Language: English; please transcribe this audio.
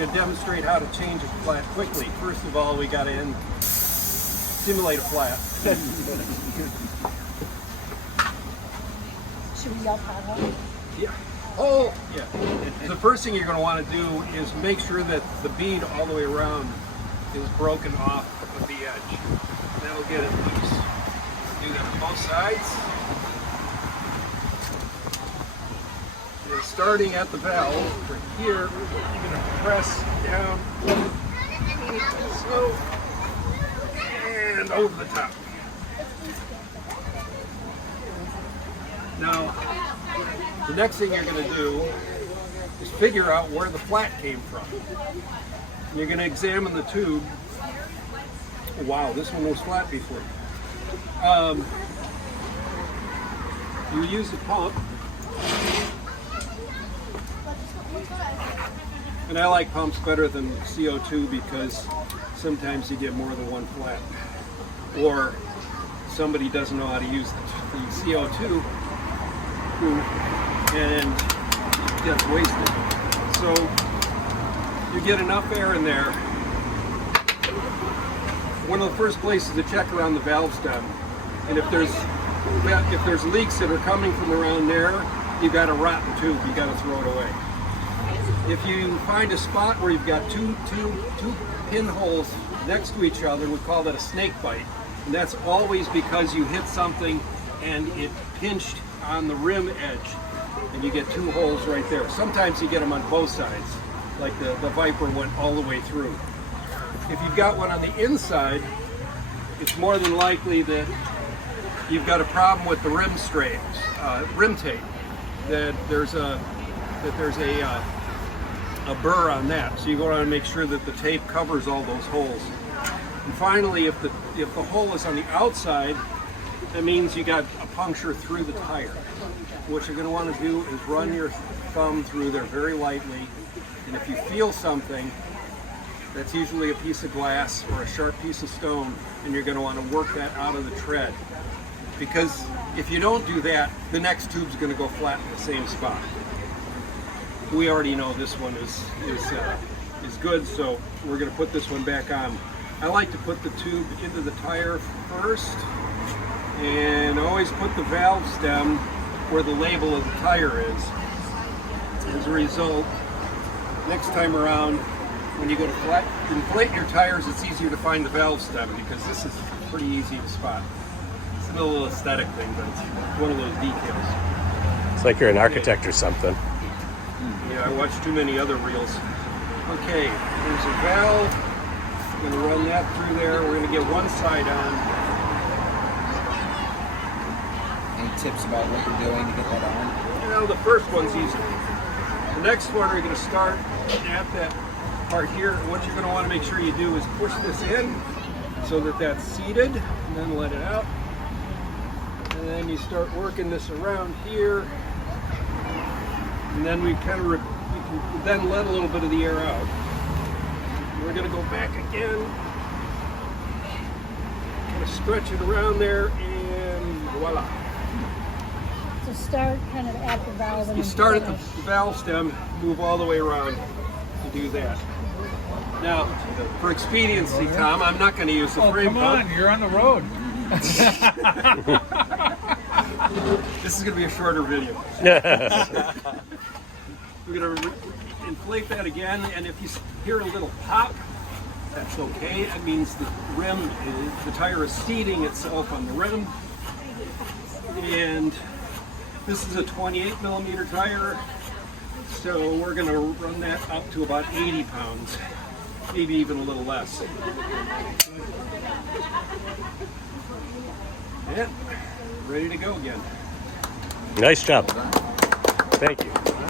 going to demonstrate how to change a flat quickly. First of all, we got to simulate a flat. Should we yell pothole? Yeah. Oh, yeah. The first thing you're going to want to do is make sure that the bead all the way around is broken off of the edge. That'll get it loose. Do that on both sides. And starting at the valve, right here, you're going to press down, so, and over the top. Now, the next thing you're going to do is figure out where the flat came from. You're going to examine the tube. Wow, this one was flat before. You use a pump. And I like pumps better than CO2 because sometimes you get more than one flat. Or somebody doesn't know how to use the CO2 and it gets wasted. So you get enough air in there. One of the first places to check around the valve stem, and if there's leaks that are coming from around there, you got a rotten tube. You got to throw it away. If you find a spot where you've got two pinholes next to each other, we call that a snake bite, and that's always because you hit something and it pinched on the rim edge, and you get two holes right there. Sometimes you get them on both sides, like the Viper went all the way through. If you've got one on the inside, it's more than likely that you've got a problem with the rim tape. That there's a burr on that. So you go around and make sure that the tape covers all those holes. And finally, if the hole is on the outside, that means you got a puncture through the tire. What you're going to want to do is run your thumb through there very lightly, and if you feel something, that's usually a piece of glass or a sharp piece of stone, and you're going to want to work that out of the tread. Because if you don't do that, the next tube's going to go flat in the same spot. We already know this one is good, so we're going to put this one back on. I like to put the tube into the tire first, and always put the valve stem where the label of the tire is. As a result, next time around, when you go to inflate your tires, it's easier to find the valve stem because this is pretty easy to spot. It's a little aesthetic thing, but it's one of those details. It's like you're an architect or something. Yeah, I watched too many other reels. Okay, there's a valve. I'm going to run that through there. We're going to get one side on. Any tips about what you're doing to get that on? You know, the first one's easy. The next one, we're going to start at that part here. What you're going to want to make sure you do is push this in so that that's seated, and then let it out. And then you start working this around here. And then we can then let a little bit of the air out. We're going to go back again, kind of stretch it around there, and voila. So start kind of at the valve and You start at the valve stem, move all the way around to do that. Now, for expediency, Tom, I'm not going to use the frame pump. Come on, you're on the road. This is going to be a shorter video. We're going to inflate that again, and if you hear a little pop, that's okay. That means the tire is seating itself on the rim. And this is a 28 millimeter tire, so we're going to run that up to about 80 pounds, maybe even a little less. And ready to go again. Nice job. Thank you.